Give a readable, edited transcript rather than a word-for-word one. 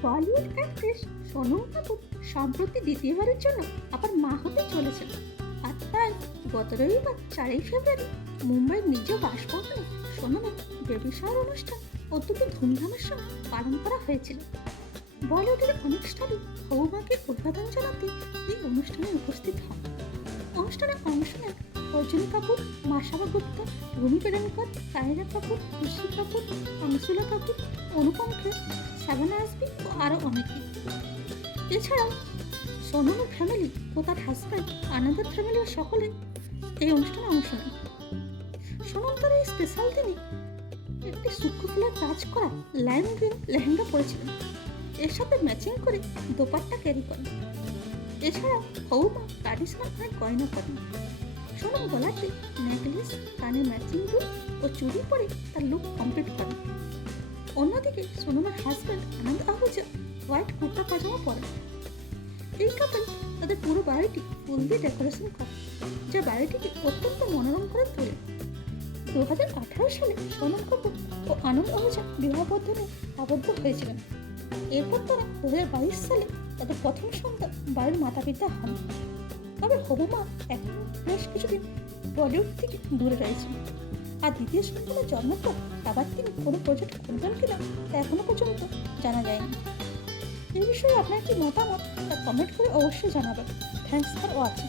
Bollywood actress Sonam Kapoor সম্প্রতি দ্বিতীয়বারের জন্য আবার মা হতে চলেছেন। আর তাই গত রবিবার 4 ফেব্রুয়ারি মুম্বাইয়ের নিজ বাসভবনে সোনমের বেবি শাওয়ার অনুষ্ঠান অত্যন্ত ধুমধামের সঙ্গে পালন করা হয়েছিল। বলিউডের অনেক স্টারই হবুমাকে অভিবাদন জানাতে এই অনুষ্ঠানে উপস্থিত হন। অনুষ্ঠানে অংশ নেন অর্জুন কাপুর, মাসাবা গুপ্তা, রুমি পেডনেকর, কারিনা কাপুর, খুশি কাপুর, অংশুলা কাপুর, অনুপম খের, শাবানা আজমি ও আরও অনেকে। এছাড়াও সোনমের ফ্যামিলি ও তার হাজব্যান্ড আনন্দের ফ্যামিলির সকলে এই অনুষ্ঠানে অংশ নেন। সোনম তার এই স্পেশাল দিনে একটি সূক্ষ্ম ফুলের কাজ করা লাইম গ্রিন লেহেঙ্গা পরেছিলেন। এর সাথে ম্যাচিং করে দোপাট্টা ক্যারি করেন। এছাড়াও হবুমা ট্র্যাডিশনাল অনেক গয়না পরেন। সোনম গলাতে নেকলেস, কানে ম্যাচিং দুল ও চুড়ি পরে তার লুক কমপ্লিট করেন। অন্যদিকে সোনমের হাজব্যান্ড আনন্দ আহুজা হোয়াইট কুর্তা পাজামা পরেন। এই কাপল তাদের পুরো বাড়িটি ফুল দিয়ে ডেকোরেশন করে, যা বাড়িটিকে অত্যন্ত মনোরম করে তোলে। 2018 সালে সোনম কাপুর ও আনন্দ আহুজা বিবাহ বন্ধনে আবদ্ধ হয়েছিলেন। এরপর তারা 2022 সালে তাদের প্রথম সন্তান বাড়ির মাতা পিতা হন। তবে হবুমা এখন বেশ কিছুদিন বলিউড থেকে দূরে রয়েছেন। আর দ্বিতীয় সন্তানের জন্মের পর আবার তিনি কোনো প্রজেক্ট করবেন কিনা তা এখনো পর্যন্ত জানা যায়নি। এই বিষয়ে আপনার কি মতামত তা কমেন্ট করে অবশ্যই জানাবেন। Thanks for watching.